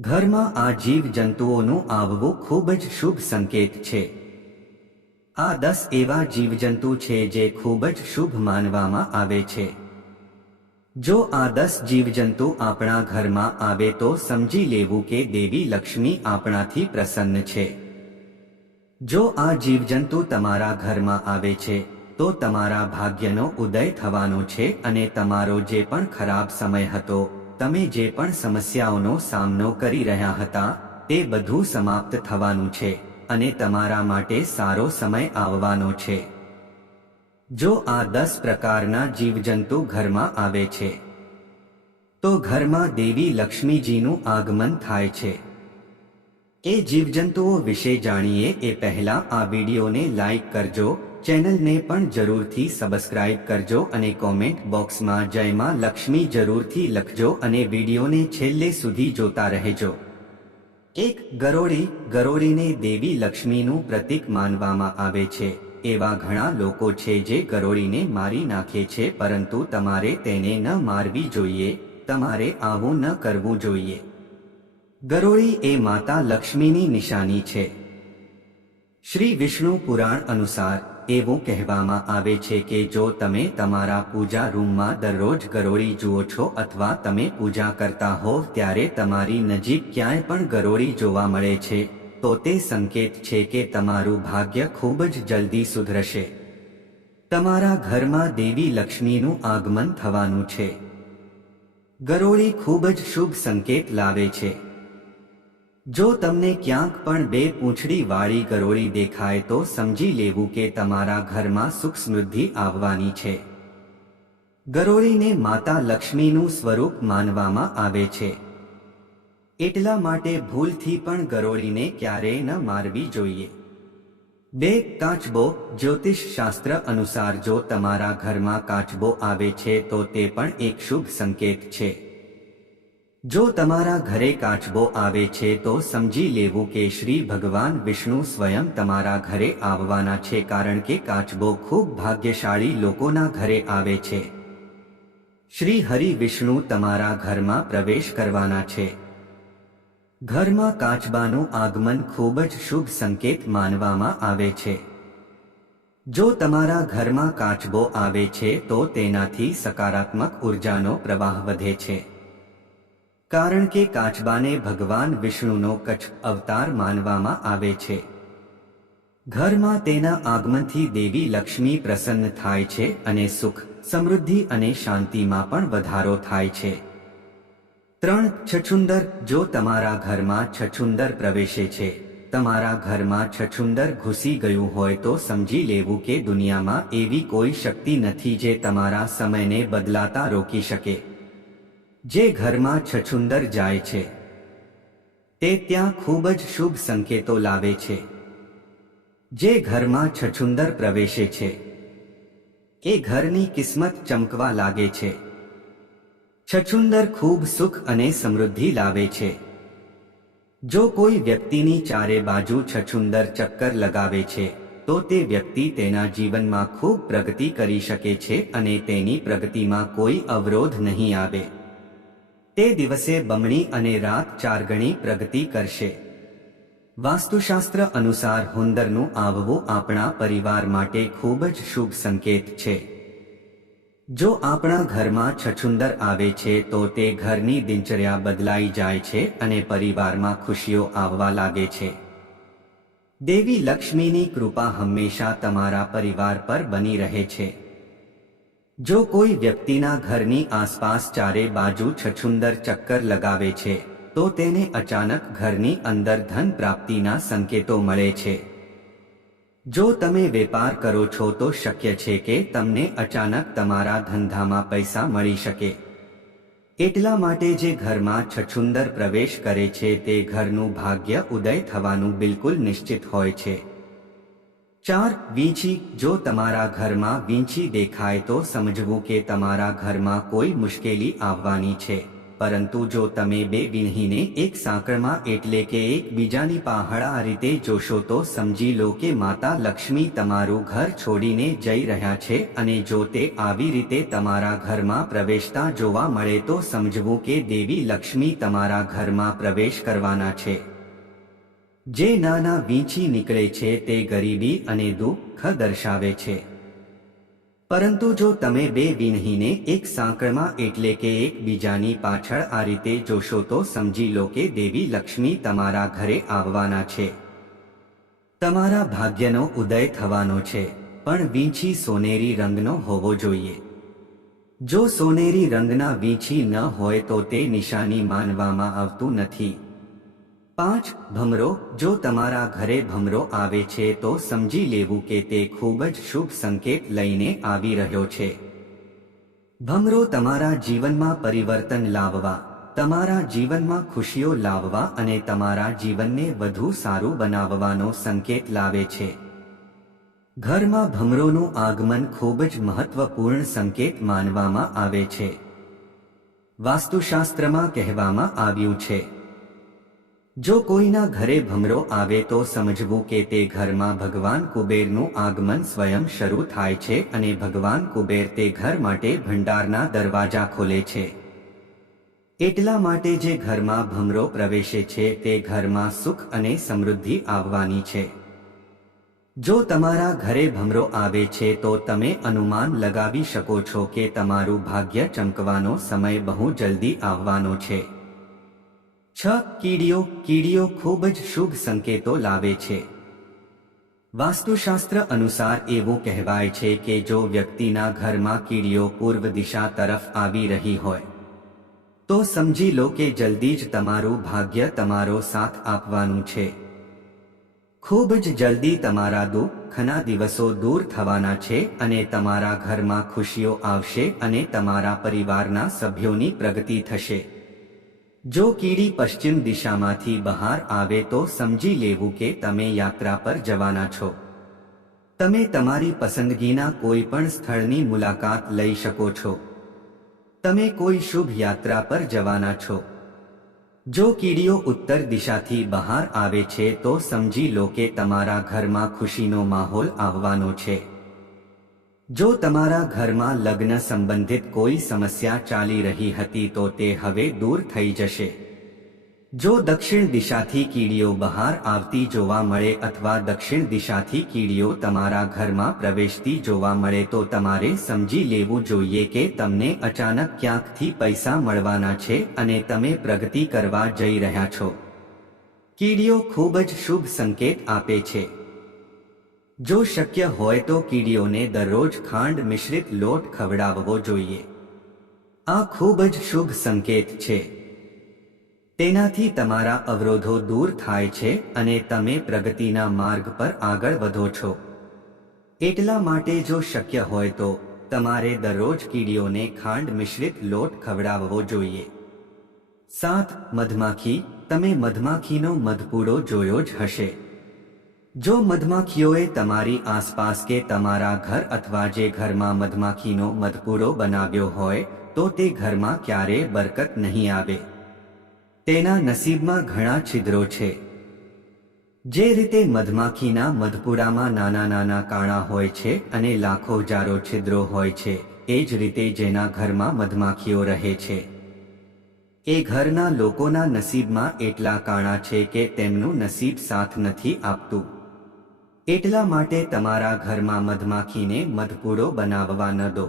ઘરમાં આ જીવજંતુઓનું આવવું ખૂબ જ શુભ સંકેત છે. આ 10 એવા જીવજંતુ છે જે ખૂબ જ શુભ માનવામાં આવે છે. જો આ 10 જીવજંતુ આપણા ઘરમાં આવે તો સમજી લેવું કે દેવી લક્ષ્મી આપણાથી પ્રસન્ન છે. જો આ જીવજંતુ તમારા ઘરમાં આવે છે તો તમારા ભાગ્યનો ઉદય થવાનો છે અને તમારો જે પણ ખરાબ સમય હતો, તમે જે પણ સમસ્યાઓનો સામનો કરી રહ્યા હતા, તે બધું સમાપ્ત થવાનું છે અને તમારા માટે સારો સમય આવવાનો છે. જો આ 10 પ્રકારના જીવજંતુ ઘરમાં આવે છે તો ઘરમાં દેવી લક્ષ્મીજીનું આગમન થાય છે. એ જીવજંતુઓ વિશે જાણીએ એ પહેલા આ વિડીયોને લાઈક કરજો, ચેનલને પણ જરૂરથી સબસ્ક્રાઇબ કરજો અને કોમેન્ટ બોક્સમાં જય માં લક્ષ્મી જરૂરથી લખજો અને વિડીયોને છેલ્લે સુધી જોતા રહેજો. એક ગરોળી. ગરોળીને દેવી લક્ષ્મીનું પ્રતીક માનવામાં આવે છે. એવા ઘણા લોકો છે જે ગરોળીને મારી નાખે છે, પરંતુ તમારે તેને ન મારવી જોઈએ, તમારે આવું ન કરવું જોઈએ. ગરોળી એ માતા લક્ષ્મીની નિશાની છે. શ્રી વિષ્ણુ પુરાણ અનુસાર એવું કહેવામાં આવે છે કે જો તમે તમારા પૂજા રૂમમાં દરરોજ ગરોળી જુઓ છો અથવા તમે પૂજા કરતા હોવ ત્યારે તમારી નજીક ક્યાંય પણ ગરોળી જોવા મળે છે, તો તે સંકેત છે કે તમારું ભાગ્ય ખૂબ જ જલ્દી સુધરશે. તમારા ઘરમાં દેવી લક્ષ્મીનું આગમન થવાનું છે. ગરોળી ખૂબ જ શુભ સંકેત લાવે છે. જો તમને ક્યાંક પણ બે પૂંછડી વાળી ગરોળી દેખાય તો સમજી લેવું કે તમારા ઘરમાં સુખ સમૃદ્ધિ આવવાની છે. ગરોળીને માતા લક્ષ્મીનું સ્વરૂપ માનવામાં આવે છે. એટલા માટે ભૂલથી પણ ગરોળીને ક્યારેય ન મારવી જોઈએ. 2. કાચબો. જ્યોતિષ શાસ્ત્ર અનુસાર જો તમારા ઘરમાં કાચબો આવે છે તો તે પણ એક શુભ સંકેત છે. જો તમારા ઘરે કાચબો આવે છે તો સમજી લેવું કે શ્રી ભગવાન વિષ્ણુ સ્વયં તમારા ઘરે આવવાના છે, કારણ કે કાચબો ખૂબ ભાગ્યશાળી લોકોના ઘરે આવે છે. શ્રી હરિ વિષ્ણુ તમારા ઘરમાં પ્રવેશ કરવાના છે. ઘરમાં કાચબાનું આગમન ખૂબ જ શુભ સંકેત માનવામાં આવે છે. જો તમારા ઘરમાં કાચબો આવે છે તો તેનાથી સકારાત્મક ઉર્જાનો પ્રવાહ વધે છે, કારણ કે કાચબાને ભગવાન વિષ્ણુનો કચ્છ અવતાર માનવામાં આવે છે. ઘરમાં તેના આગમનથી દેવી લક્ષ્મી પ્રસન્ન થાય છે અને સુખ, સમૃદ્ધિ અને શાંતિમાં પણ વધારો થાય છે. 3. છછુંદર. જો તમારા ઘરમાં છછુંદર પ્રવેશે છે, તમારા ઘરમાં છછુંદર ઘૂસી ગયું હોય તો સમજી લેવું કે દુનિયામાં એવી કોઈ શક્તિ નથી જે તમારા સમયને બદલાતા રોકી શકે. જે ઘરમાં છછુંદર જાય છે તે ત્યાં ખૂબ જ શુભ સંકેતો લાવે છે. જે ઘરમાં છછુંદર પ્રવેશે છે એ ઘરની કિસ્મત ચમકવા લાગે છે. છછુંદર ખૂબ સુખ અને સમૃદ્ધિ લાવે છે. જો કોઈ વ્યક્તિની ચારે બાજુ છછુંદર ચક્કર લગાવે છે તો તે વ્યક્તિ તેના જીવનમાં ખૂબ પ્રગતિ કરી શકે છે અને તેની પ્રગતિમાં કોઈ અવરોધ નહીં આવે. તે દિવસે બમણી અને રાત 4 ગણી પ્રગતિ કરશે. વાસ્તુશાસ્ત્ર અનુસાર હુંદરનું આવવું આપણા પરિવાર માટે ખૂબ જ શુભ સંકેત છે. જો આપણા ઘરમાં છછુંદર આવે છે તો તે ઘરની દિનચર્યા બદલાઈ જાય છે અને પરિવારમાં ખુશીઓ આવવા લાગે છે. દેવી લક્ષ્મીની કૃપા હંમેશા તમારા પરિવાર પર બની રહે છે. જો કોઈ વ્યક્તિના ઘરની આસપાસ ચારે બાજુ છછુંદર ચક્કર લગાવે છે તો તેને અચાનક ઘરની અંદર ધન પ્રાપ્તિના સંકેતો મળે છે. જો તમે વેપાર કરો છો તો શક્ય છે કે તમને અચાનક તમારા ધંધામાં પૈસા મળી શકે. એટલા માટે જે ઘરમાં છછુંદર પ્રવેશ કરે છે તે ઘરનું ભાગ્ય ઉદય થવાનું બિલકુલ નિશ્ચિત હોય છે. 4. વીંછી. જો તમારા ઘરમાં વીંછી દેખાય તો સમજવું કે તમારા ઘરમાં કોઈ મુશ્કેલી આવવાની છે પરંતુ જો તમે બે વિણહીને એક સાંકળમાં એટલે કે એકબીજાની પહાડ આ રીતે જોશો તો સમજી લો કે માતા લક્ષ્મી તમારું ઘર છોડીને જઈ રહ્યા છે, અને જો તે આવી રીતે તમારા ઘરમાં પ્રવેશતા જોવા મળે તો સમજવું કે દેવી લક્ષ્મી તમારા ઘરમાં પ્રવેશ કરવાના છે. જે નાના વીંછી નીકળે છે તે ગરીબી અને દુઃખ દર્શાવે છે. પરંતુ જો તમે બે વિણહીને એક સાંકળમાં એટલે કે એકબીજાની પાછળ આ રીતે જોશો તો સમજી લો કે દેવી લક્ષ્મી તમારા ઘરે આવવાના છે. તમારા ભાગ્યનો ઉદય થવાનો છે, પણ વીંછી સોનેરી રંગનો હોવો જોઈએ. જો સોનેરી રંગના વીંછી ન હોય તો તે નિશાની માનવામાં આવતું નથી. 5. ભમરો. જો તમારા ઘરે ભમરો આવે છે તો સમજી લેવું કે તે ખૂબ જ શુભ સંકેત લઈને આવી રહ્યો છે. ભમરો તમારા જીવનમાં પરિવર્તન લાવવા, તમારા જીવનમાં ખુશીઓ લાવવા અને તમારા જીવનને વધુ સારું બનાવવાનો સંકેત લાવે છે. ઘરમાં ભમરોનું આગમન ખૂબ જ મહત્વપૂર્ણ સંકેત માનવામાં આવે છે. વાસ્તુશાસ્ત્રમાં કહેવામાં આવ્યું છે, જો કોઈના ઘરે ભમરો આવે તો સમજવું કે તે ઘરમાં ભગવાન કુબેરનું આગમન સ્વયં શરૂ થાય છે અને ભગવાન કુબેર તે ઘર માટે ભંડારના દરવાજા ખોલે છે. એટલા માટે જે ઘરમાં ભમરો પ્રવેશે છે તે ઘરમાં સુખ અને સમૃદ્ધિ આવવાની છે. જો તમારા ઘરે ભમરો આવે છે તો તમે અનુમાન લગાવી શકો છો કે તમારું ભાગ્ય ચમકવાનો સમય બહુ જલ્દી આવવાનો છે. 6. કીડીઓ. કીડીઓ ખૂબ જ શુભ સંકેતો લાવે છે. વાસ્તુશાસ્ત્ર અનુસાર એવું કહેવાય છે કે જો વ્યક્તિના ઘરમાં કીડીઓ પૂર્વ દિશા તરફ આવી રહી હોય તો સમજી લો કે જલ્દી જ તમારું ભાગ્ય તમારો સાથ આપવાનું છે. ખૂબ જ જલ્દી તમારા દુઃખના દિવસો દૂર થવાના છે અને તમારા ઘરમાં ખુશીઓ આવશે અને તમારા પરિવારના સભ્યોની પ્રગતિ થશે. જો કીડી પશ્ચિમ દિશામાંથી બહાર આવે તો સમજી લેવું કે તમે યાત્રા પર જવાના છો. તમે તમારી પસંદગીના કોઈ પણ સ્થળની મુલાકાત લઈ શકો છો. તમે કોઈ શુભ યાત્રા પર જવાના છો. જો કીડીઓ ઉત્તર દિશાથી બહાર આવે છે તો સમજી લો કે તમારા ઘરમાં ખુશીનો માહોલ આવવાનો છે. જો તમારા ઘરમાં લગ્ન સંબંધિત કોઈ સમસ્યા ચાલી રહી હતી તો તે હવે દૂર થઈ જશે. જો દક્ષિણ દિશાથી કીડીઓ બહાર આવતી જોવા મળે અથવા દક્ષિણ દિશાથી કીડીઓ તમારા ઘરમાં પ્રવેશતી જોવા મળે તો તમારે સમજી લેવું જોઈએ કે તમને અચાનક ક્યાંકથી પૈસા મળવાના છે અને તમે પ્રગતિ કરવા જઈ રહ્યા છો. કીડીઓ ખૂબ જ શુભ સંકેત આપે છે. જો શક્ય હોય તો કીડીઓને દરરોજ ખાંડ મિશ્રિત લોટ ખવડાવવો જોઈએ. આ ખૂબ જ શુભ સંકેત છે. તેનાથી તમારા અવરોધો દૂર થાય છે અને તમે પ્રગતિના માર્ગ પર આગળ વધો છો. એટલા માટે જો શક્ય હોય તો તમારે દરરોજ કીડીઓને ખાંડ મિશ્રિત લોટ ખવડાવવો જોઈએ. 7. મધમાખી. તમે મધમાખીનો મધપૂડો જોયો જ હશે. જો મધમાખીઓએ તમારી આસપાસ કે તમારા ઘર અથવા જે ઘરમાં મધમાખીનો મધપૂડો બનાવ્યો હોય તો તે ઘરમાં ક્યારેય બરકત નહીં આવે. તેના નસીબમાં ઘણા છિદ્રો છે. જે રીતે મધમાખીના મધપૂડામાં નાના નાના કાણા હોય છે અને લાખો હજારો છિદ્રો હોય છે, એ જ રીતે જેના ઘરમાં મધમાખીઓ રહે છે એ ઘરના લોકોના નસીબમાં એટલા કાણા છે કે તેમનું નસીબ સાથ નથી આપતું. એટલા માટે તમારા ઘરમાં મધમાખીને મધપૂડો બનાવવા ન દો.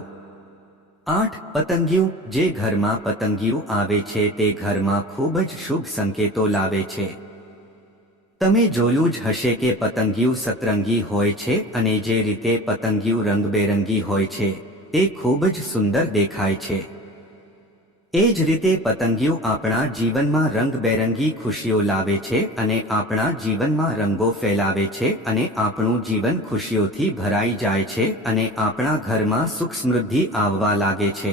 8. પતંગિયું. જે ઘરમાં પતંગિયું આવે છે તે ઘરમાં ખૂબ જ શુભ સંકેતો લાવે છે. તમે જોયું જ હશે કે પતંગિયું સતરંગી હોય છે અને જે રીતે પતંગિયું રંગબેરંગી હોય છે તે ખૂબ જ સુંદર દેખાય છે. એ જ રીતે પતંગિયું આપણા જીવનમાં રંગબેરંગી ખુશીઓ લાવે છે અને આપણા જીવનમાં રંગો ફેલાવે છે અને આપણું જીવન ખુશીઓથી ભરાઈ જાય છે અને આપણા ઘરમાં સુખ સમૃદ્ધિ આવવા લાગે છે.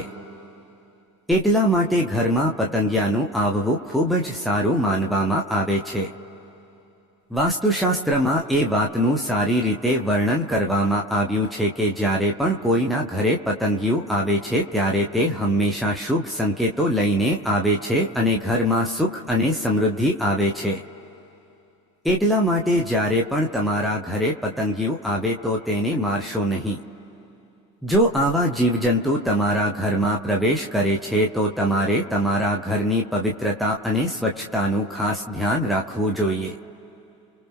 એટલા માટે ઘરમાં પતંગિયાનું આવવું ખૂબ જ સારું માનવામાં આવે છે. વાસ્તુશાસ્ત્રમાં એ વાતનું સારી રીતે વર્ણન કરવામાં આવ્યું છે કે જ્યારે પણ કોઈના ઘરે પતંગિયું આવે છે ત્યારે તે હંમેશા શુભ સંકેતો લઈને આવે છે અને ઘરમાં સુખ અને સમૃદ્ધિ આવે છે. એટલા માટે જ્યારે પણ તમારા ઘરે પતંગિયું આવે તો તેને મારશો નહીં. જો આવા જીવજંતુ તમારા ઘરમાં પ્રવેશ કરે છે તો તમારે તમારા ઘરની પવિત્રતા અને સ્વચ્છતાનું ખાસ ધ્યાન રાખવું જોઈએ.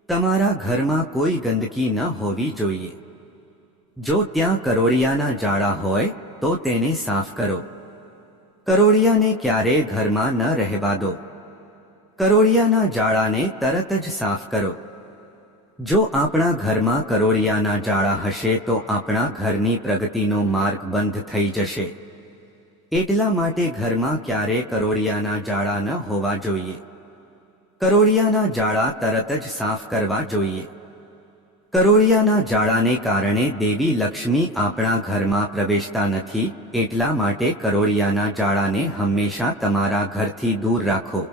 તમારા ઘરમાં કોઈ ગંદકી ન હોવી જોઈએ. જો ત્યાં કરોળિયાના જાળા હોય તો તેને સાફ કરો. કરોળિયાને ક્યારેય ઘરમાં ન રહેવા દો. કરોળિયાના જાળાને તરત જ સાફ કરો. જો આપણા ઘરમાં કરોળિયાના જાળા હશે તો આપણા ઘરની પ્રગતિનો માર્ગ બંધ થઈ જશે. એટલા માટે ઘરમાં ક્યારેય કરોળિયાના જાળા ન હોવા જોઈએ. કરોળિયાના જાળા તરત જ સાફ કરવા જોઈએ. કરોળિયાના જાળાને કારણે દેવી લક્ષ્મી આપણા ઘરમાં પ્રવેશતા નથી. એટલા માટે કરોળિયાના જાળાને હંમેશા તમારા ઘરથી દૂર રાખો.